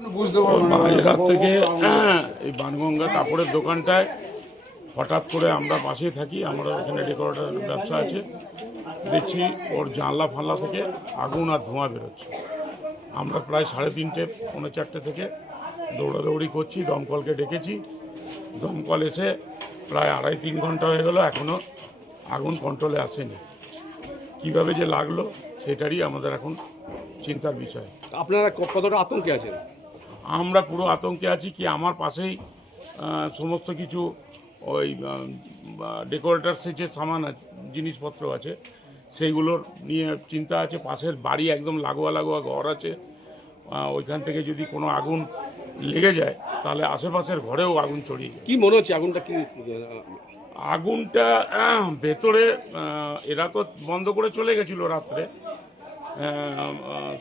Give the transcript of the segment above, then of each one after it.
মাঝরাত থেকে এই বানগঙ্গা কাপড়ের দোকানটায় হঠাৎ করে আমরা পাশেই থাকি, আমরা ওখানে ডেকোরেটর ব্যবসা আছে, দেখছি ওর জানলা ফানলা থেকে আগুন আর ধোঁয়া বেরোচ্ছে। আমরা প্রায় 3:30 পৌনে 4টে থেকে দৌড়াদৌড়ি করছি, দমকলকে ডেকেছি। দমকল এসে প্রায় 2.5-3 ঘন্টা হয়ে গেল, এখনও আগুন কন্ট্রোলে আসেনি। কীভাবে যে লাগলো সেটারই আমাদের এখন চিন্তার বিষয়। আপনারা কতটা আতঙ্কে আছেন? আমরা পুরো আতঙ্কে আছি। কি আমার পাশেই সমস্ত কিছু ওই ডেকোরেটার্সের যে সামান জিনিসপত্র আছে সেইগুলোর নিয়ে চিন্তা আছে। পাশের বাড়ি একদম লাগোয়া লাগোয়া ঘর আছে, ওইখান থেকে যদি কোনো আগুন লেগে যায় তাহলে আশেপাশের ঘরেও আগুন ছড়িয়ে যায়। কি মনে হচ্ছে আগুনটা কি? আগুনটা ভেতরে এরা তো বন্ধ করে চলে গেছিলো রাত্রে,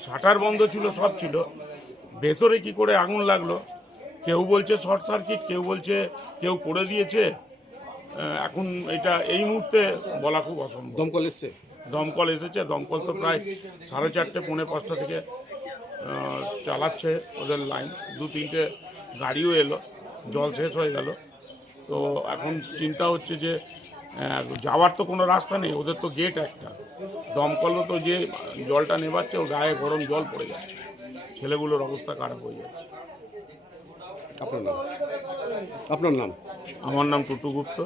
শাটার বন্ধ ছিল, সব ছিল। ভেতরে কি করে আগুন লাগলো, কেউ বলছে শর্ট সার্কিট, কেউ বলছে কেউ করে দিয়েছে। এখন এটা এই মুহূর্তে বলা খুব অসম্ভব। দমকল এসছে? দমকল এসেছে। দমকল তো প্রায় 4:30 পৌনে 5টা থেকে চালাচ্ছে ওদের লাইন। 2-3টে গাড়িও এলো, জল শেষ হয়ে গেল। তো এখন চিন্তা হচ্ছে যে যাওয়ার তো কোনো রাস্তা নেই, ওদের তো গেট একটা। দমকলও তো যে জলটা নেবাচ্ছে ওর গায়ে গরম জল পড়ে যাচ্ছে, ছেলেগুলোর অবস্থা খারাপ হয়ে যাচ্ছে। আপনার নাম? আপনার নাম? আমার নাম টুটু গুপ্ত।